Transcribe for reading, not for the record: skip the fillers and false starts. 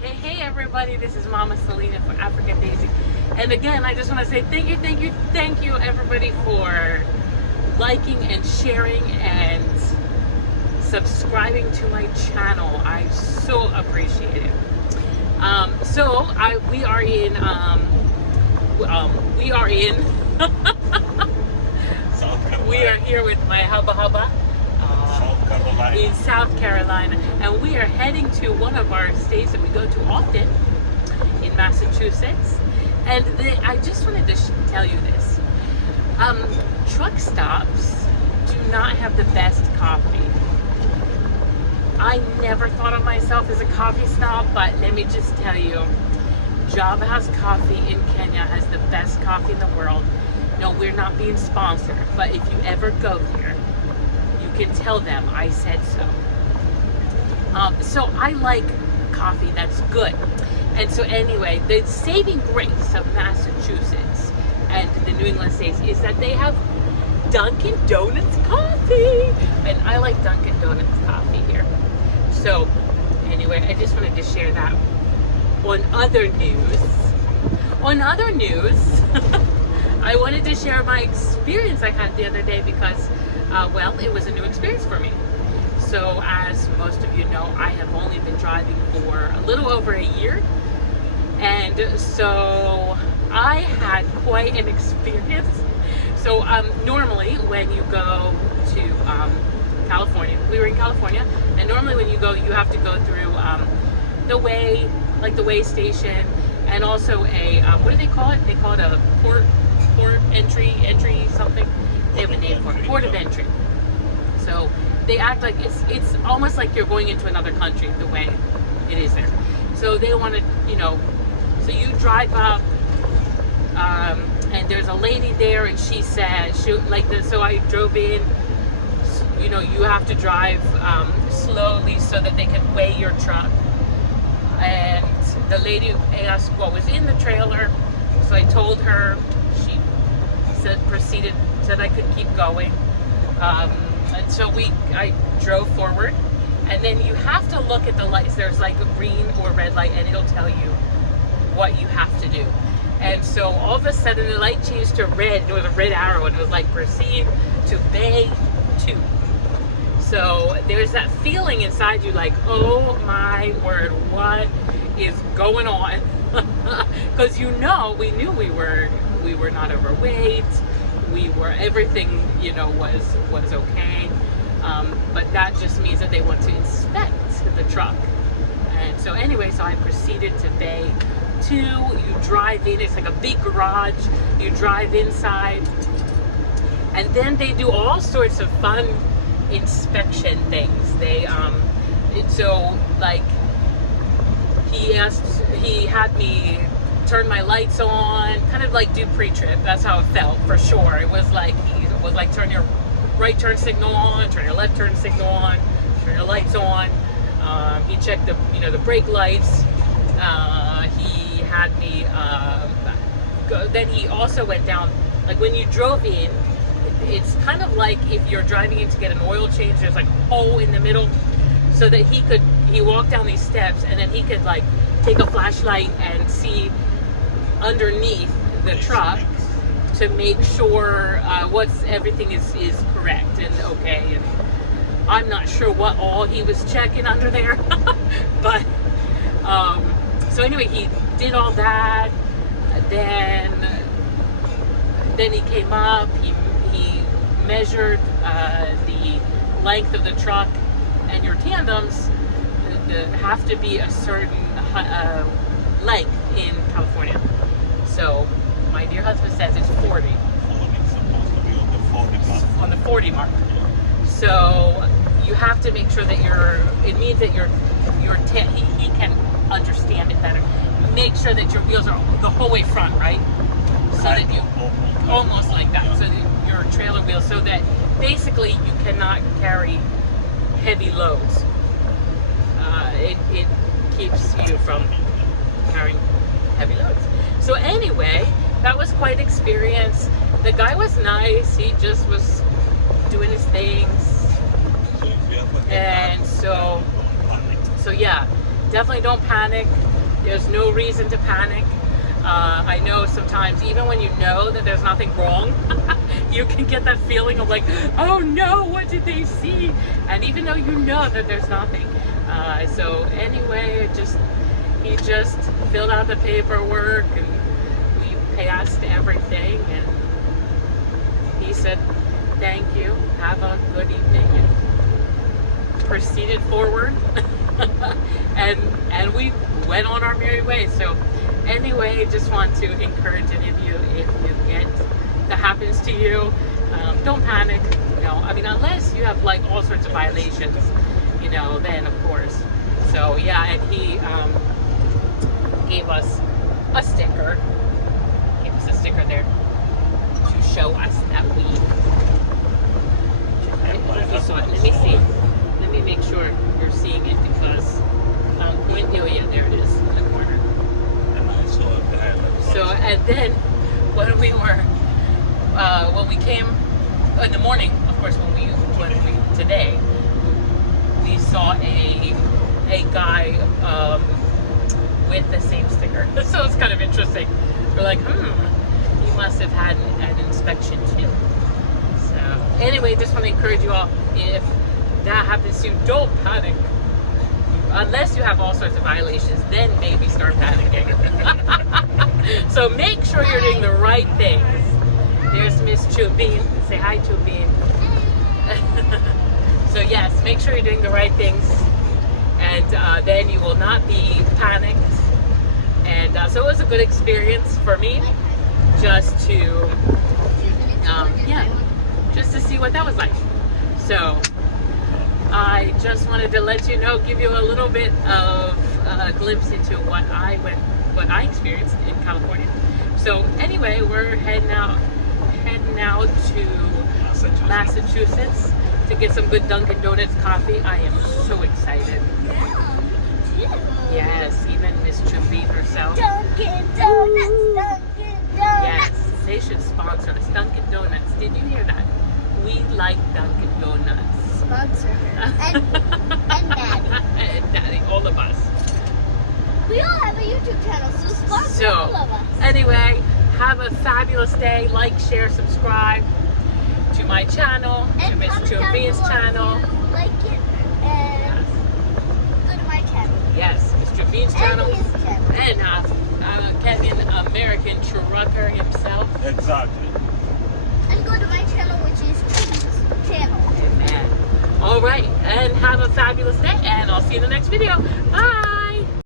Hey everybody, this is Mama Selena for African Daisy. And again, I just want to say thank you everybody for liking and sharing and subscribing to my channel. I so appreciate it. We are in South Carolina. we are here with my hubba South Carolina. in South Carolina, and we are heading to one of our states that we go to often in Massachusetts. And I just wanted to tell you this. Truck stops do not have the best coffee. I never thought of myself as a coffee snob, but let me just tell you, Java House Coffee in Kenya has the best coffee in the world. No, we're not being sponsored, but if you ever go here, you can tell them I said so. So I like coffee that's good. And so anyway, the saving grace of Massachusetts and the New England states is that they have Dunkin' Donuts coffee. And I like Dunkin' Donuts coffee here. So anyway, I just wanted to share that. On other news, I wanted to share my experience I had the other day because, well, it was a new experience for me. So as most of you know, I have only been driving for a little over a year. And so I had quite an experience. So normally when you go to California, we were in California, and normally when you go, you have to go through the way station, and also a what do they call it? They call it a port entry something. They have a name for it, port of entry. So they act like it's almost like you're going into another country the way it is there. So they want to, so you drive up, and there's a lady there, and she said, so I drove in. You have to drive slowly so that they can weigh your truck. And the lady asked what was in the trailer, so I told her. She said I could keep going. And so I drove forward, and then you have to look at the lights. There's like a green or red light, and it'll tell you what you have to do. And so all of a sudden the light changed to red. There was a red arrow, and it was like proceed to bay 2. So there's that feeling inside you like, oh my word, what is going on? Because we knew we were not overweight. Everything was okay. But that just means that they want to inspect the truck. And so anyway, so I proceeded to bay 2. You drive in, it's like a big garage. You drive inside, and then they do all sorts of fun inspection things. They he had me turn my lights on, kind of like do pre-trip. That's how it felt for sure. It was like turn your right turn signal on, turn your left turn signal on, turn your lights on. He checked the brake lights. He had me then he also went down, like when you drove in, it's kind of like if you're driving in to get an oil change, there's like a hole in the middle, so that he walked down these steps, and then he could like take a flashlight and see underneath the truck to make sure everything is correct and okay. And I'm not sure what all he was checking under there, but so anyway, he did all that. Then he came up. He measured the length of the truck, and your tandems have to be a certain length in California. So my dear husband says it's 40. It's supposed to be on the 40 mark. On the 40 mark. So you have to make sure that it means that he can understand it better. Make sure that your wheels are the whole way front, right? So that you almost like that. So that your trailer wheels, so that basically you cannot carry heavy loads. It keeps you from carrying heavy loads. So anyway, that was quite an experience. The guy was nice. He just was doing his things. And so yeah, definitely don't panic. There's no reason to panic. I know sometimes, even when you know that there's nothing wrong, you can get that feeling of like, oh no, what did they see? And even though you know that there's nothing. So anyway, he just filled out the paperwork and we passed everything, and he said, thank you, have a good evening, and proceeded forward. and we went on our merry way. So anyway, just want to encourage any of you, if you get that happens to you, don't panic. I mean, unless you have like all sorts of violations, then of course. So yeah, and he gave us a sticker. There to show us that we. Let me see. Let me make sure you're seeing it, because yeah, there it is in the corner. And I saw a guy So, and then when we came in the morning, of course, today, we saw a guy with the same sticker. So it's kind of interesting. We're like, he must have had an inspection too. So anyway, just want to encourage you all, if that happens to you, don't panic. Unless you have all sorts of violations, then maybe start panicking. So make sure you're doing the right things. There's Miss Chubin. Say hi, Chubin. So yes, make sure you're doing the right things, and then you will not be panicked. And so it was a good experience for me, just to just to see what that was like. So I just wanted to let you know, give you a little bit of a glimpse into what I experienced in California. So anyway, we're heading out to Massachusetts to get some good Dunkin' Donuts coffee. I am so excited. Yes, even Miss Chubin herself. Dunkin' Donuts. Yes, they should sponsor us. Dunkin' Donuts. Did you hear that? We like Dunkin' Donuts. Sponsor her. And Daddy. And Daddy, all of us. We all have a YouTube channel, so sponsor all of us. Anyway, have a fabulous day. Like, share, subscribe to my channel, to Miss Chubin's channel. Like it and go to my channel. Yes, Miss Chubin's channel. And his channel. And Kevin, American Trucker himself. Exactly. And go to my channel, which is Chubin's channel. Amen. All right, and have a fabulous day, and I'll see you in the next video. Bye.